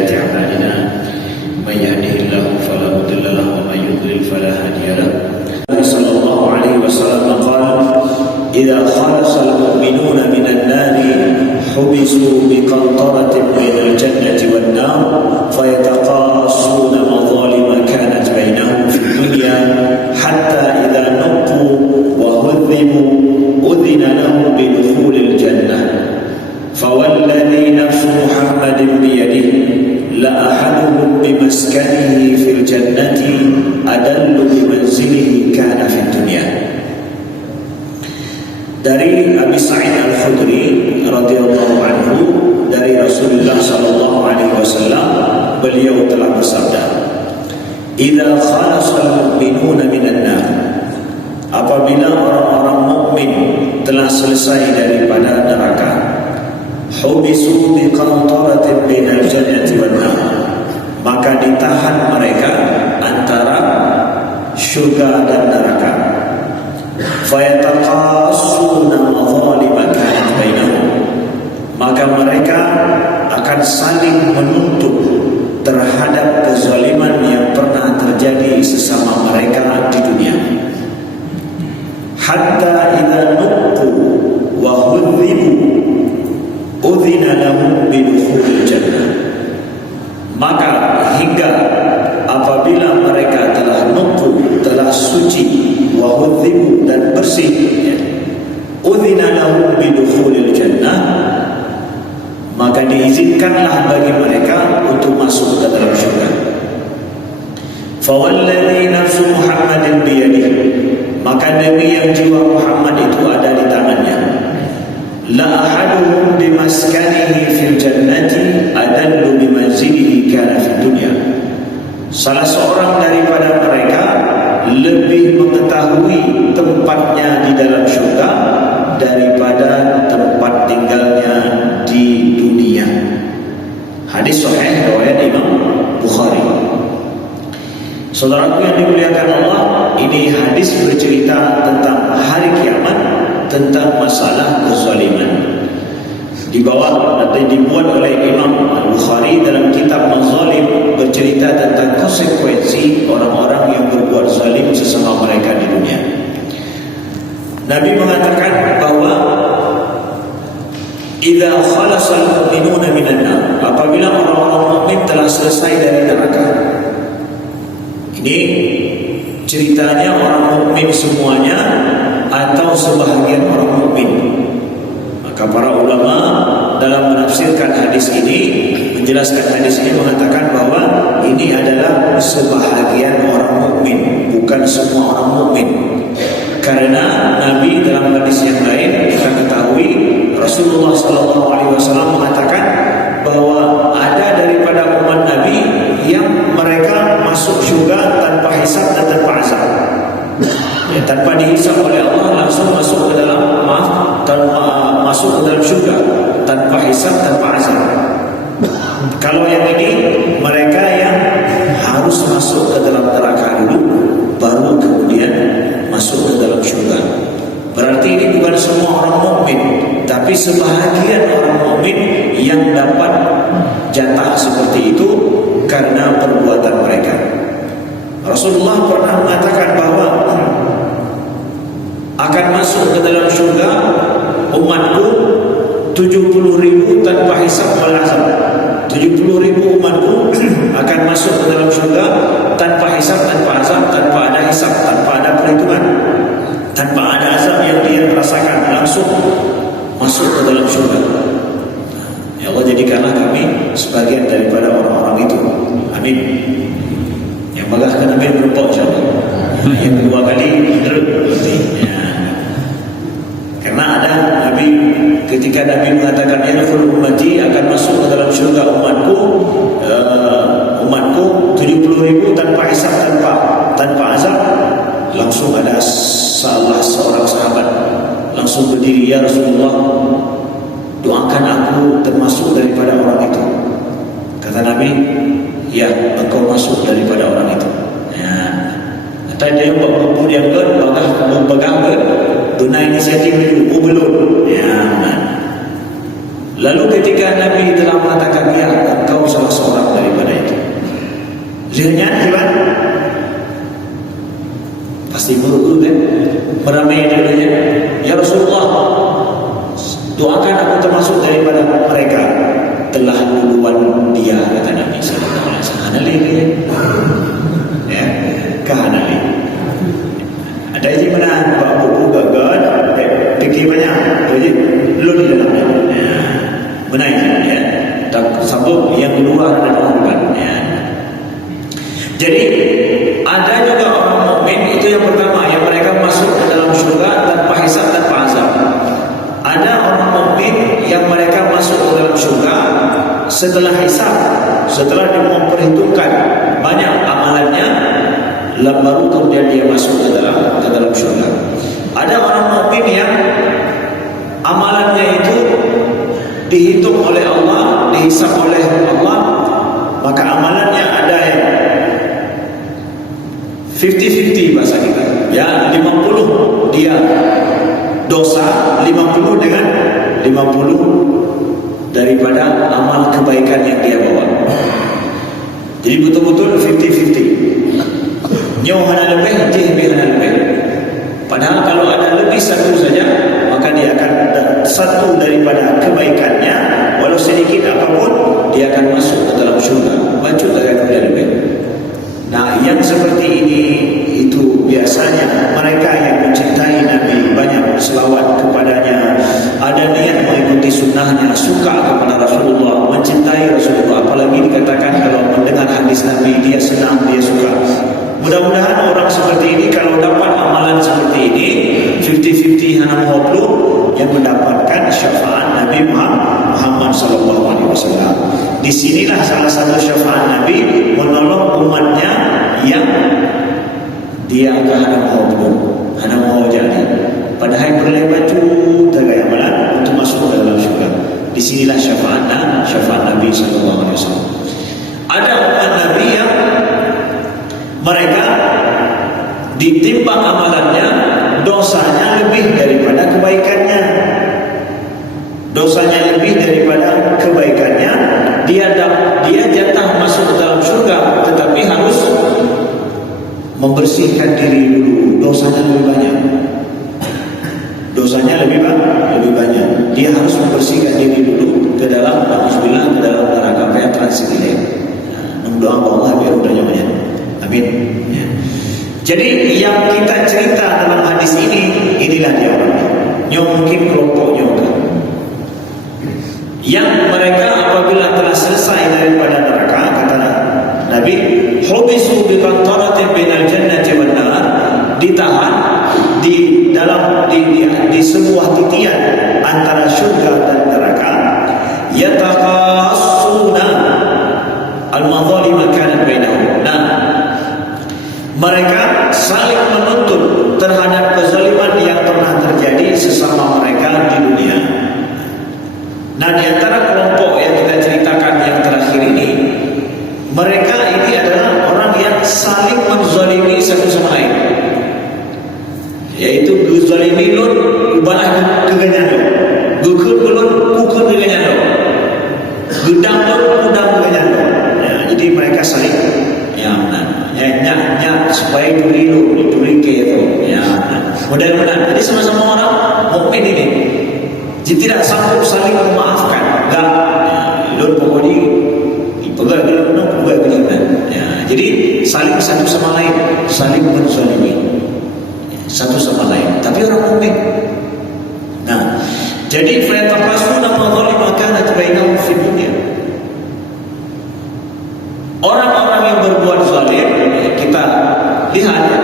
سيئات أعمالنا من يهده الله فلا مضل له ومن يضلل فلا هادي له. صلى الله عليه وسلم قال: إذا خلص المؤمنون من النار حبسوا بقنطرة بين الجنة والنار فيتقاصون مظالم كانت بينهم في الدنيا حتى إذا نقوا وهذبوا أذن لهم بدخول الجنة. فوالذي نفس محمد بيده لأحدهم بمسكنه في الجنة أدل بمنزله كان في الدنيا. Dari Abi Sa'id Al-Khudri radhiyallahu anhu, dari Rasulullah sallallahu alaihi wasallam, beliau telah bersabda, "Idza khalasal mu'minuna minan nar." Apabila orang-orang mukmin telah selesai daripada neraka, hubisu bi qantaratin bainal jannati wan nar, maka ditahan mereka antara syurga dan neraka. Fayataqassuna madhalima kanat bainahum, maka mereka akan saling menuntut terhadap kezaliman yang pernah terjadi sesama mereka di dunia. Hatta idza nuqqu wa hudhibu udhina lahum bidukhulil jannah, maka hingga apabila mereka telah nuqqu, telah suci, wa hudhibu, dan bersih, udhina lahum bidukhulil jannah, maka diizinkanlah bagi mereka untuk masuk ke dalam syurga. Fawalladhi nafsu Muhammadin biyadihi, maka demi yang jiwa Muhammad itu ada di tangannya, la ahaduhum bimaskanihi fil jannati adallu bimanzilihi kana fid dunya, salah seorang daripada mereka lebih mengetahui tempatnya di dalam syurga daripada tempat tinggalnya di dunia. Hadis sahih riwayat Imam Bukhari. Saudaraku yang dimuliakan Allah, ini hadis bercerita tentang hari kiamat, tentang masalah kezaliman. Dibuat oleh Imam Al-Bukhari dalam kitab Mazalim, bercerita tentang konsekuensi orang-orang yang berbuat zalim sesama mereka di dunia. Nabi mengatakan bahwa idza khalasal mu'minuna minan nar, apabila orang-orang mukmin telah selesai dari neraka. Ini ceritanya orang mukmin semuanya atau sebahagian orang mukmin. Maka para ulama dalam menafsirkan hadis ini, menjelaskan hadis ini, mengatakan bahwa ini adalah sebahagian orang mukmin, bukan semua orang mukmin. Karena Nabi dalam hadis yang lain kita ketahui, Rasulullah SAW mengatakan bahwa ada daripada umat Nabi yang mereka masuk syurga tanpa hisab dan tanpa azab, tanpa dihisab oleh Allah, langsung masuk ke dalam masuk ke dalam syurga tanpa hisab, tanpa azab. Kalau yang ini mereka yang harus masuk ke dalam neraka dulu, baru kemudian masuk ke dalam syurga. Berarti ini bukan semua orang mukmin, tapi sebahagian orang mukmin yang dapat jatah seperti itu karena perbuatan mereka. Rasulullah pernah mengatakan bahwa akan masuk ke dalam syurga umatku 70.000 tanpa hisab wal azab. 70.000 umatku akan masuk ke dalam syurga tanpa hisab, tanpa azab, tanpa ada hisab, tanpa ada perhitungan, tanpa ada azab yang dia rasakan, langsung masuk ke dalam syurga. Ya Allah, jadikanlah kami sebagian daripada orang-orang itu. Amin. Yang bagahkan Nabi berupok insyaAllah. Yang kedua kali ya. Karena ada Nabi, ketika Nabi mengatakan yadkhulu ummati, akan masuk ke dalam syurga umatku 70.000 tanpa hisab, tanpa azab, langsung ada salah seorang sahabat langsung berdiri, ya Rasulullah, doakan aku termasuk daripada orang itu. Kata Nabi, ya, engkau masuk daripada orang itu. Ya. Tadi dia buat kemudian berpegang tunai inisiatif dulu, belum. Ya. Lalu ketika Nabi telah mengatakan, ya, engkau salah seorang setelah dia memperhitungkan banyak amalannya, baru kemudian dia masuk ke dalam syurga. Ada orang mukmin yang amalannya itu dihitung oleh Allah, dihisab oleh Allah, maka amalannya ada yang 50-50 bahasa kita, ya, 50 dia dosa, 50 dengan 50 daripada amal kebaikan yang dia bawa. Jadi betul-betul 50-50. Nyawa hana lebih, jihbih hana lebih. Padahal kalau ada lebih satu saja, maka dia akan satu daripada kebaikannya, walau sedikit apapun, dia akan masuk ke dalam syurga. Bacot akan dia lebih. Nah, yang seperti ini itu biasanya mereka yang mencintai Nabi, banyak selawat kepadanya, ada niat mengikuti sunnahnya, suka kepada Rasulullah, mencintai Rasulullah. Apalagi dikatakan kalau mendengar hadis Nabi, dia senang, dia suka. Mudah-mudahan orang seperti ini kalau dapat amalan seperti ini 50-50 hana mahoplu, yang mendapatkan syafaat Nabi Muhammad SAW. Disinilah salah satu syafaat Nabi, menolong umatnya yang dia ke hana mahoplu, hana maho jadi. Padahal berlebat juga amalan untuk masuk ke dalam syurga. Disinilah syafaat Nabi SAW. Ada umat Nabi yang mereka ditimbang amalannya, dosanya lebih daripada kebaikannya. Dosanya lebih daripada kebaikannya, dia jatah masuk ke dalam surga, tetapi harus membersihkan diri dulu. Dosanya lebih banyak. Dosanya lebih banyak. Dia harus membersihkan diri dulu ke dalam neraka yang transitif. Doa Allah biar udahnya banyak. Amin. Ya. Jadi yang kita cerita dalam hadis ini, inilah dia orangnya. Yang mungkin kelompoknya kan. Yang mereka apabila telah selesai daripada neraka, kata Nabi, hubisu bi qantaratin bainal jannati wan nar, ditahan di dalam di sebuah titian antara syurga dan neraka. Yataqassuna al-madhalim kanat bainahum. Nah, mereka saling menuntut terhadap kezaliman yang pernah terjadi sesama mereka di dunia. Nah, di antara kelompok yang kita ceritakan yang terakhir ini, mereka ini adalah orang yang saling menzalimi satu sama lain. Yaitu guzalimi lun balah keganyan, gukul belun pukul keganyan, gudang lun udang keganyan. Jadi mereka saling nyak supaya duri ke itu. Ya, mudah-mudahan. Jadi sama-sama orang mukmin ini, jadi tidak sanggup saling memaafkan. Enggak. Lun pokoknya pegang dulu, pegang keliman. Ya, jadi saling satu sama lain, saling menzalimi satu sama lain. Tapi orang mukmin. Nah, jadi fayataqasuna madzalim kanat bainahum fid dunya. Orang-orang yang berbuat zalim, kita lihat ya,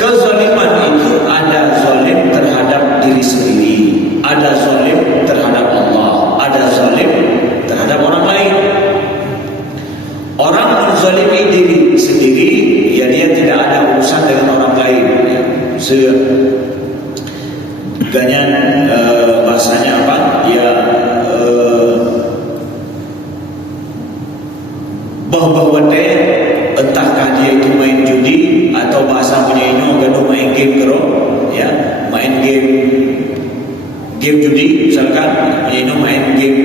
kezaliman itu ada zalim terhadap diri sendiri, ada zalim terhadap Allah, ada zalim terhadap orang lain. Orang menzalimi diri sendiri, ya dia tidak ada urusan dengan orang lain. Ganyan bahasanya apa? Ya, bahwa entahkah dia itu main judi atau bahasa penyanyi gaduh main game kero, ya, main game judi misalkan, penyanyi main game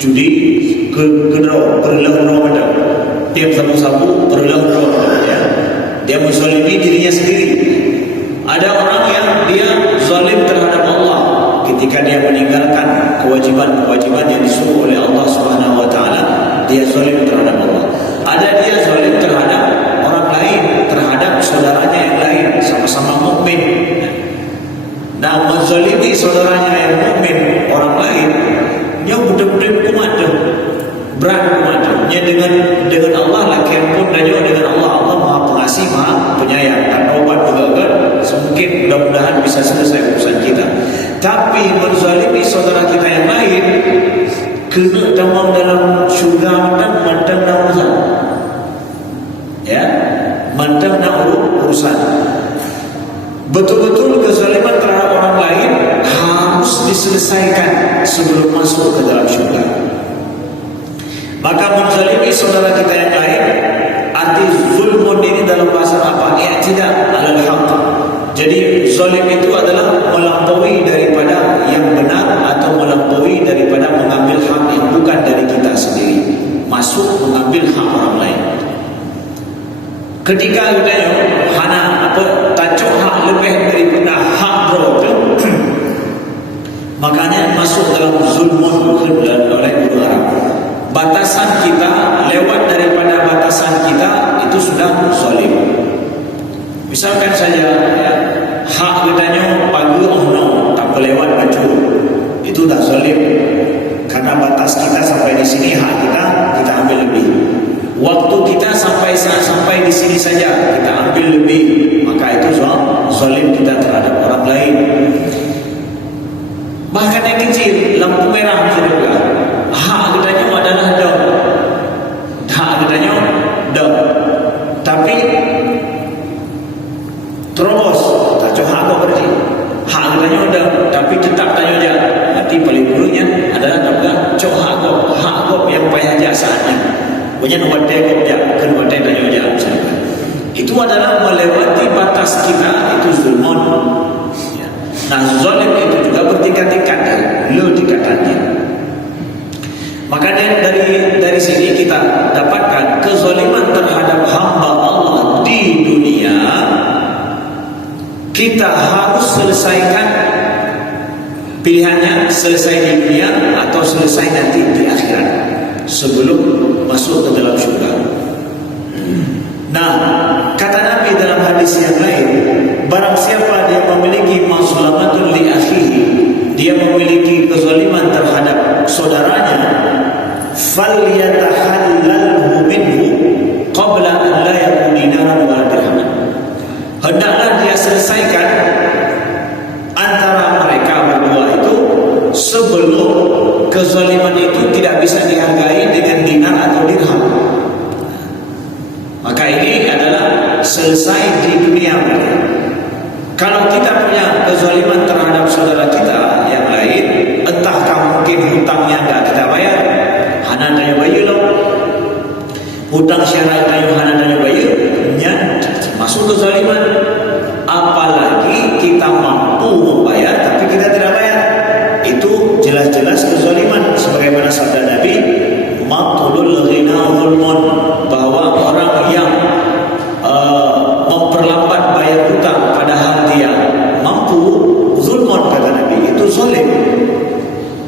judi kedro berlalu macam tiap sabu-sabu berlalu ya, dia menzalimi dirinya sendiri. Ada orang yang dia zalim terhadap Allah ketika dia meninggalkan kewajiban yang disuruh oleh Allah Subhanahu wa taala, dia zalim terhadap Allah. Ada dia zalim terhadap orang lain, terhadap saudaranya yang lain, sama-sama mukmin. Nah, menzalimi saudaranya yang mukmin orang lain, yang betul-betul kumadah, berat kumadahnya dengan Allah lah, pun dan juga dengan Allah. Allah Maha Pengasih, Maha Penyayang. Dan obat juga semungkin mudah-mudahan bisa selesai urusan kita. Tapi menzalimi saudara kita yang lain, kena tamam dalam syurga dan urusan. Betul-betul kezaliman terhadap orang lain harus diselesaikan sebelum masuk ke dalam syurga. Maka menzalimi saudara kita yang lain, arti zulmun ini dalam bahasa apa? I'tida 'alal haqq. Jadi zalim itu adalah melampaui daripada yang benar atau melampaui daripada mengambil hak yang bukan dari kita sendiri, masuk mengambil hak orang lain. Ketika kita hana tajuk hak lebih daripada hak bro tu, makanya masuk dalam zulmun oleh guru Arab. Batasan kita lewat daripada batasan kita itu sudah zalim. Misalkan saja hak katanya pagi no tak boleh lewat baju, itu dah zalim. Karena batas kita sampai di sini, hak kita ambil lebih. Waktu kita sampai di sini saja kita ambil lebih, maka itu zalim kita terhadap orang lain. Bahkan yang kecil, lampu merah juga, hak katanya adalah dam, hak katanya dam, tapi terobos tak hak kau berarti hak katanya dam, tapi tetap tanya je. Nanti paling buruknya adalah tak hak kau yang payah jasanya. Punya nombor tekop je, kan nombor tek tanya je. Itu adalah melewati batas kita, itu zulmun. Nah, zalim itu juga bertingkat-tingkat, lo tingkatannya. Maka dari sini kita dapatkan kezaliman terhadap hamba Allah di dunia kita harus selesaikan. Pilihannya selesai di dunia atau selesai nanti di akhirat sebelum masuk ke dalam syurga. Nah, kata Nabi dalam hadis yang lain, barang siapa dia memiliki mazlamatun li akhihi, dia memiliki kezaliman terhadap saudaranya, falyatahallalhu minhu qabla an la yakuna dinaran wa dirhaman. Hendaklah dia selesaikan antara mereka berdua itu sebelum kezaliman itu tidak bisa dihargai dengan dinar atau dirham. Maka ini adalah selesai di dunia. Kalau kita punya kezaliman terhadap saudara kita yang lain, entahkah mungkin hutangnya tidak kita bayar, hana tanya bayu loh, hutang syarat tanya hana tanya bayu, masuk kezaliman. Apalagi kita mampu membayar tapi kita tidak bayar, itu jelas-jelas kezaliman. Sebagaimana sabda Nabi, matulul ghina zulmun, bahwa orang yang memperlambat bayar hutang padahal dia mampu, zulmun kata Nabi, itu zalim,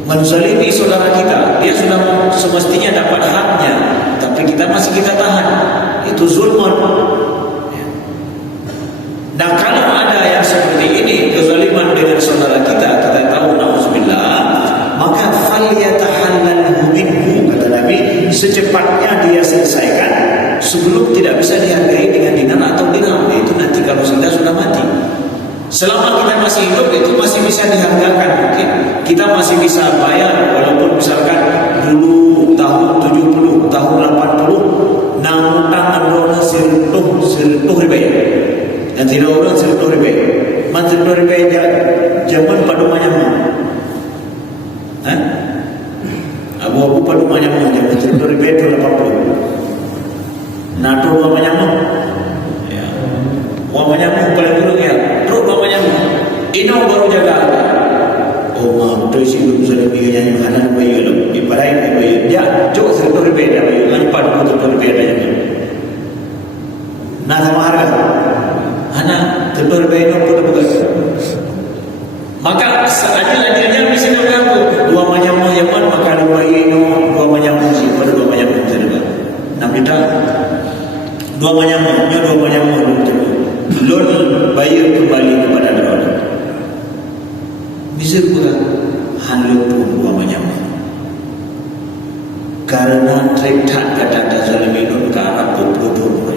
menzalimi saudara kita. Dia sudah semestinya dapat haknya tapi kita tahan, itu zulmun. Nah, kalau ada yang seperti ini, kezaliman dengan saudara kita tahu na'udzubillah, maka falyatahallalhu minhu, kata Nabi, secepatnya dia selesaikan sebelum tidak bisa dihargai dengan dinar atau dirham. Itu nanti kalau sudah mati. Selama kita masih hidup itu masih bisa dihargakan. Mungkin kita masih bisa bayar, walaupun misalkan dulu tahun 70, tahun 80 nang tangan orang sirtuh ribai, dan tidak orang sirtuh ribai, sirtuh ribai zaman padumanya mah, abu-abu padumanya mah zaman sirtuh ribai itu 80. Nah, tu namanya mah, ya, namanya mah paling dulu ya, tu namanya mah, ini baru jaga. Oh, mah tu isi belum sudah biayanya mana bayu loh, ibarat bayu, ya, jauh sirtuh ribai dah bayu, hanya padu sirtuh ribai dah je. Nah, sama harga, anak sirtuh ribai itu pun bukan. Maka seadil-adilnya mesti berlaku. Dua manyamu Yaman maka dua ino, dua manyamu sih, pada dua manyamu saja. Nam kita dua manyamu lon bayar kembali kepada orang. Bisa pula hanlut pun dua manyamu. Karena trektat kata zalimin ke arah bodoh.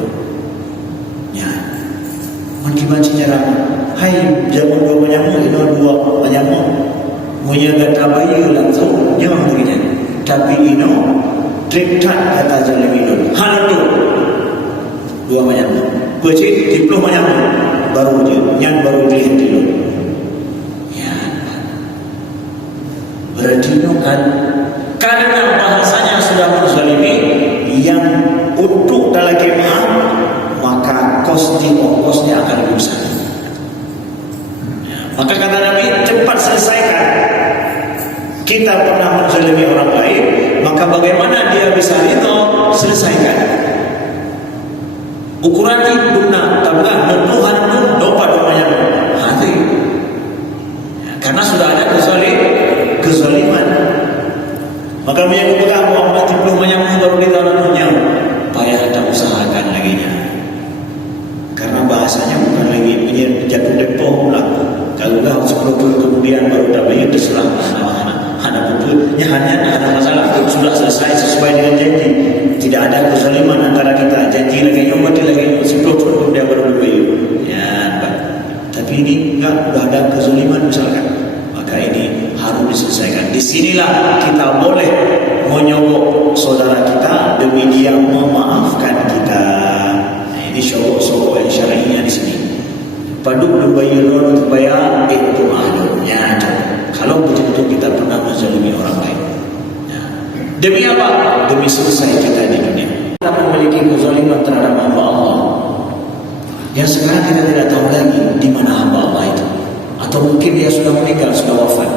Ya, mungkin cara hai zaman dua manyamu ino dua manyamu punya kata bayi langsung jangan begini. Tapi ino trektat kata zalimin hanlut dua manyamu. Bercik Tiploh banyak baru dia, yang baru dilihat dulu. Ya, berarti kan karena bahasanya sudah menzalimi yang untuk dalam kemah, maka ongkosnya akan lebih besar. Maka kata Nabi, cepat selesaikan. Kita pernah menzalimi orang lain, maka bagaimana dia bisa ridho? Selesaikan. Ukuran hidupnya, tabungan, Tuhan itu dopa domanya hati. Karena sudah ada kezaliman. Maka yang pegang Muhammad belum banyak baru di tangannya, payah tak usahakan laginya. Karena bahasanya bukan lagi jatuh tempoh lah. Kalau dah 10 tahun kemudian baru dapat terserah ada betulnya, hanya ada masalah sudah selesai sesuai dengan janji. Tidak ada kezaliman antara kita. Janji lagi mati lagi 10 tahun kemudian baru dapat. Ya, tapi ini enggak, sudah ada kezaliman misalkan. Maka ini harus diselesaikan. Disinilah kita boleh menyogok saudara kita demi dia memaafkan kita. Nah, ini syogok yang syar'inya di sini. Paduk lubayilun supaya itu mahluknya. Kalau betul-betul kita pernah menzalimi orang lain. Ya. Demi apa? Demi selesai kita di dunia. Kita memiliki kezaliman terhadap hamba Allah. Yang sekarang kita tidak tahu lagi di mana hamba Allah itu. Atau mungkin dia sudah meninggal, sudah wafat.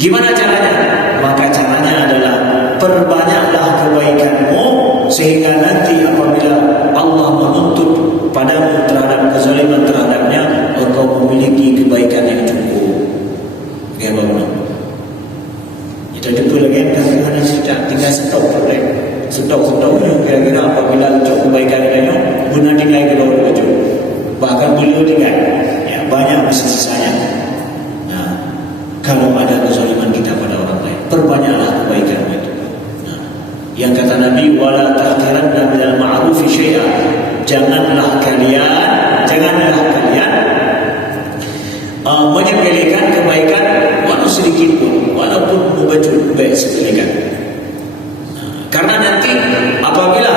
Gimana caranya? Maka caranya adalah perbanyaklah kebaikanmu sehingga nanti apabila Allah menuntut padamu terhadap kezaliman terhadapnya, engkau memiliki kebaikan yang cukup. Bagaimana? Kita jumpa lagi kadang-kadang tidak tinggal stok kira-kira apabila untuk kebaikan itu guna tinggal ke bawah baju. Bahkan beliau tinggal ya, banyak masih sisanya. Nah, kalau ada kezaliman kita pada orang lain, perbanyaklah kebaikan itu. Nah, yang kata Nabi, wala tahqiranna minal ma'rufi syai'a. Janganlah kalian menyepelekan kebaikan walau sedikit pun, walaupun mubajul baik sepelekan. Karena nanti apabila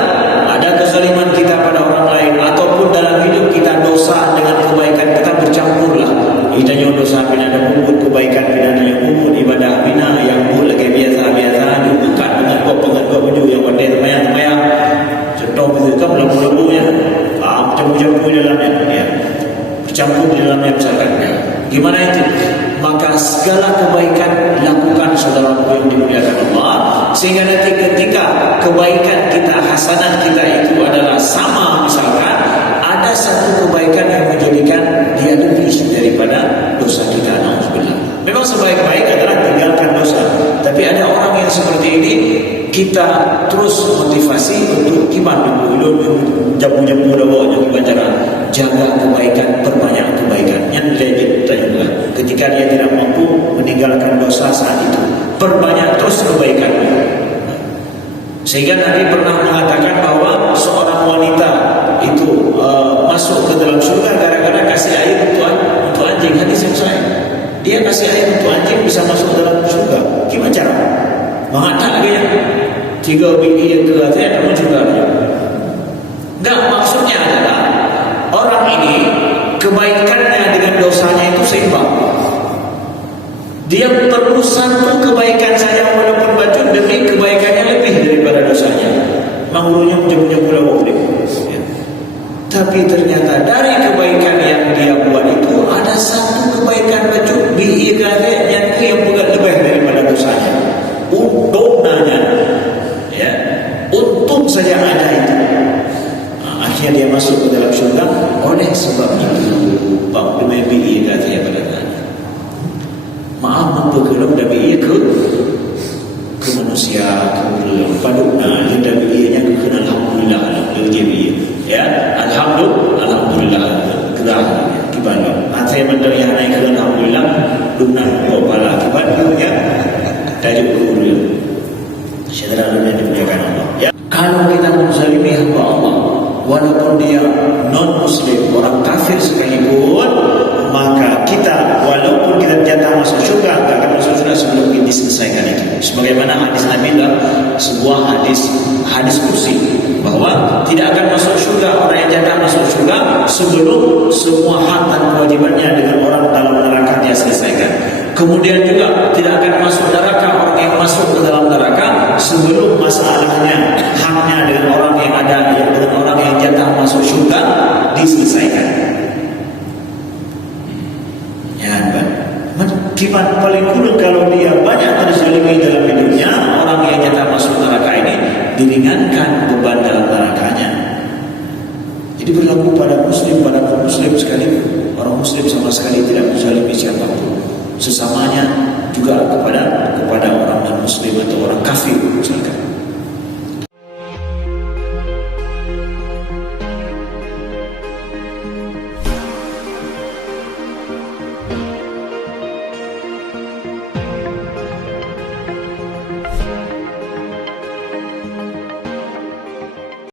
ada kezaliman kita pada orang lain ataupun dalam hidup kita dosa dengan kebaikan kita bercampurlah. Idanya dosa bina ada bubut, kebaikan bina ada yang bubut, ibadah bina yang bubut lagi biasa-biasa, bukan dengan pengakuan baju yang pandai temayang-temayang. Contoh betul kan lembu-lembunya, campur-campur di dalamnya, ya. Bercampur di dalamnya misalkan. Gimana itu? Maka segala kebaikan lakukan saudaraku yang dimuliakan Allah, sehingga nanti ketika kebaikan kita, hasanah kita itu adalah sama, misalkan ada satu kebaikan yang menjadikan dia lebih daripada dosa kita. Alhamdulillah. Memang sebaik-baik adalah tinggalkan dosa, tapi ada orang yang seperti ini kita terus motivasi untuk gimana dulu jamu-jamu dawanya gimana jaga kebaikan, perbanyak kebaikan. Yang kita juga ketika dia tidak mampu meninggalkan dosa saat itu, perbanyak terus kebaikan. Sehingga Nabi pernah mengatakan bahwa seorang wanita itu masuk ke dalam surga gara-gara kasih air untuk anjing. Hadis yang sahih. Dia kasih air untuk anjing bisa masuk ke dalam surga. Gimana cara? Mengatakan dia 3 biji yang ke atas ada juga. Enggak, maksudnya adalah orang ini kebaikannya dengan dosanya itu seimbang. Dia perlu satu kebaikan saja walaupun baju demi kebaikannya lebih daripada dosanya. Mengurunya menjemput pulau ya. Tapi ternyata dari kebaikan yang dia buat itu ada satu kebaikan baju biikannya yang bukan lebih daripada dosanya. Untungnya, ya, untung saja ada itu. Akhirnya dia masuk ke dalam surga oleh sebab itu. Pak Nabi kata ya pada maaf memperkelom dari ke manusia ke padukna yang dari nya ke alhamdulillah alhamdulillah ya alhamdulillah kerana kibano saya mendengar yang naik ke alhamdulillah dunan bala kibano ya dari dulu saudara yang dimuliakan Allah ya. Kalau kita menzalimi hamba Allah walaupun dia non muslim, orang kafir sekalipun, maka kita walaupun kita jatah masuk surga, tidak akan masuk surga sebelum kita diselesaikan itu. Sebagaimana hadis Nabi dalam sebuah hadis kursi, bahwa tidak akan masuk surga orang yang jatah masuk surga sebelum semua hak dan kewajibannya dengan orang dalam neraka dia selesaikan. Kemudian juga tidak akan masuk neraka orang yang masuk ke dalam neraka sebelum masalahnya, haknya dengan orang yang ada, dengan orang yang jatah masuk syurga diselesaikan. Ya, kan? Kibat paling kurang kalau dia banyak terzalimi dalam hidupnya, orang yang jatah masuk neraka ini diringankan beban dalam nerakanya. Jadi berlaku pada muslim, pada non-muslim sekali. Orang muslim sama sekali tidak menzalimi siapapun, sesamanya juga kepada orang non-muslim atau orang kafir misalkan.